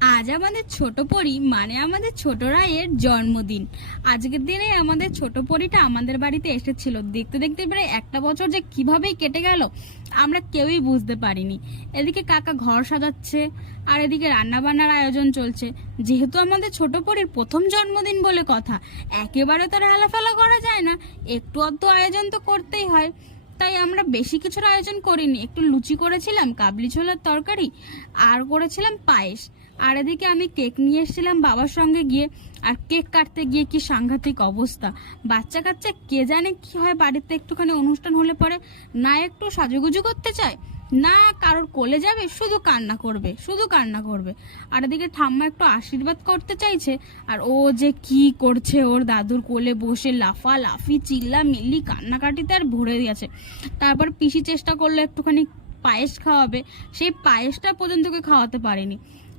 আজ আমাদের ছোট পরি মানে আমাদের ছোট রায়ের জন্মদিন। আজকের দিনে আমাদের ছোট পরিটা আমাদের বাড়িতে এসেছিল। দেখতে দেখতে প্রায় একটা বছর যে কিভাবেই কেটে গেল আমরা কেউই বুঝতে পারিনি। এদিকে কাকা ঘর সাজাচ্ছে আর এদিকে রান্না বান্নার আয়োজন চলছে। যেহেতু আমাদের ছোট পরির প্রথম জন্মদিন বলে কথা, একেবারে তো হেলাফেলা করা যায় না, একটু অত আয়োজন তো করতেই হয়। তাই আমরা বেশি কিছুর আয়োজন করিনি, একটু লুচি করেছিলাম, কাবলি ছোলার তরকারি আর করেছিলাম পায়েস। আর এদিকে আমি কেক নিয়ে এসেছিলাম বাবার সঙ্গে গিয়ে। আর কেক কাটতে গিয়ে কি সাংঘাতিক অবস্থা! বাচ্চা কাচ্চা কে জানে কি হয়, বাড়িতে একটুখানি অনুষ্ঠান হলে পরে না একটু সাজুগুজু করতে চায়, না কারোর কোলে যাবে, শুধু কান্না করবে, শুধু কান্না করবে। আর এদিকে ঠাম্মা একটু আশীর্বাদ করতে চাইছে, আর ও যে কি করছে, ওর দাদুর কোলে বসে লাফালাফি চিল্লা মিল্লি কান্নাকাটিতে আর ভরে দিয়েছে। তারপর পিসি চেষ্টা করলো একটুখানি পায়েস খাওয়াবে, সেই পায়েসটা পর্যন্ত ওকে খাওয়াতে পারেনি।